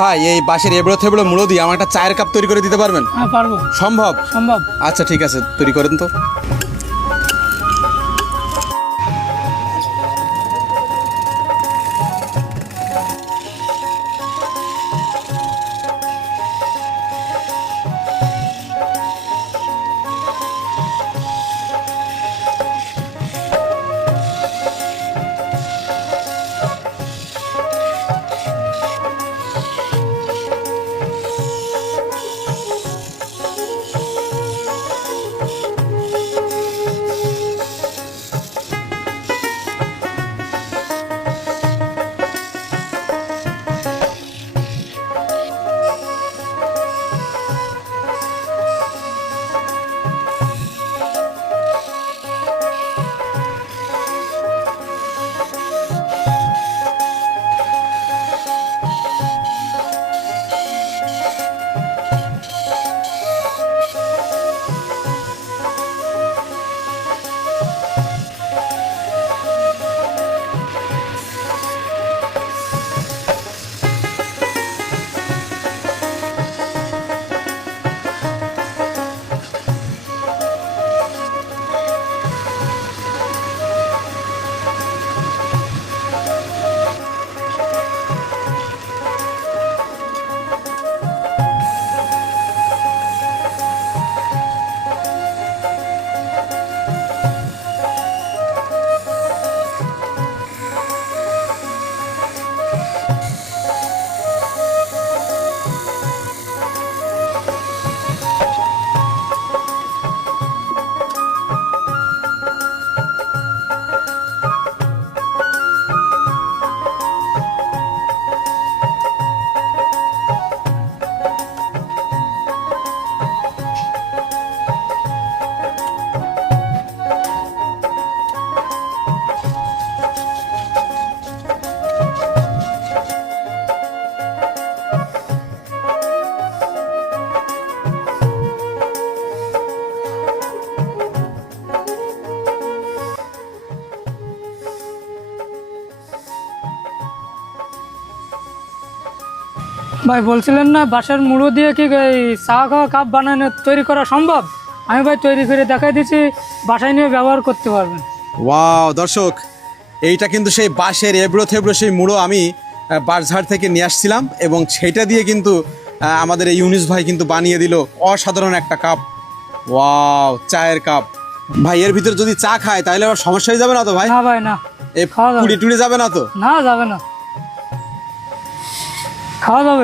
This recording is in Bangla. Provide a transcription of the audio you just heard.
ভাই এই বাঁশের এবড়ো থেবড়ো মুড়ো দিয়ে আমার একটা চায়ের কাপ তৈরি করে দিতে পারবেন হ্যাঁ পারবো সম্ভব সম্ভব আচ্ছা ঠিক আছে তৈরি করেন তো ভাই বলছিলেন না বাঁশের মুড়ো দিয়ে কি এই চা খাওয়া কাপ বানানো তৈরি করা সম্ভব আমি ভাই তৈরি করে দেখাই দিচ্ছি বাসায় নিয়ে ব্যবহার করতে পারবেন ওয়াও দর্শক এইটা কিন্তু সেই বাঁশের এবড়ো থেবড়ো সেই মুড়ো আমি বাঁশঝাড় থেকে নিয়ে আসছিলাম এবং সেটা দিয়ে কিন্তু আমাদের এই ইউনিস ভাই কিন্তু বানিয়ে দিল অসাধারণ একটা কাপ ওয়াও চায়ের কাপ ভাই এর ভিতরে যদি চা খায় তাহলে আবার সমস্যা হয়ে যাবে না তো ভাই ভাই না এ খাওয়া টুড়ে যাবে না তো না যাবে না খাওয়া যাবে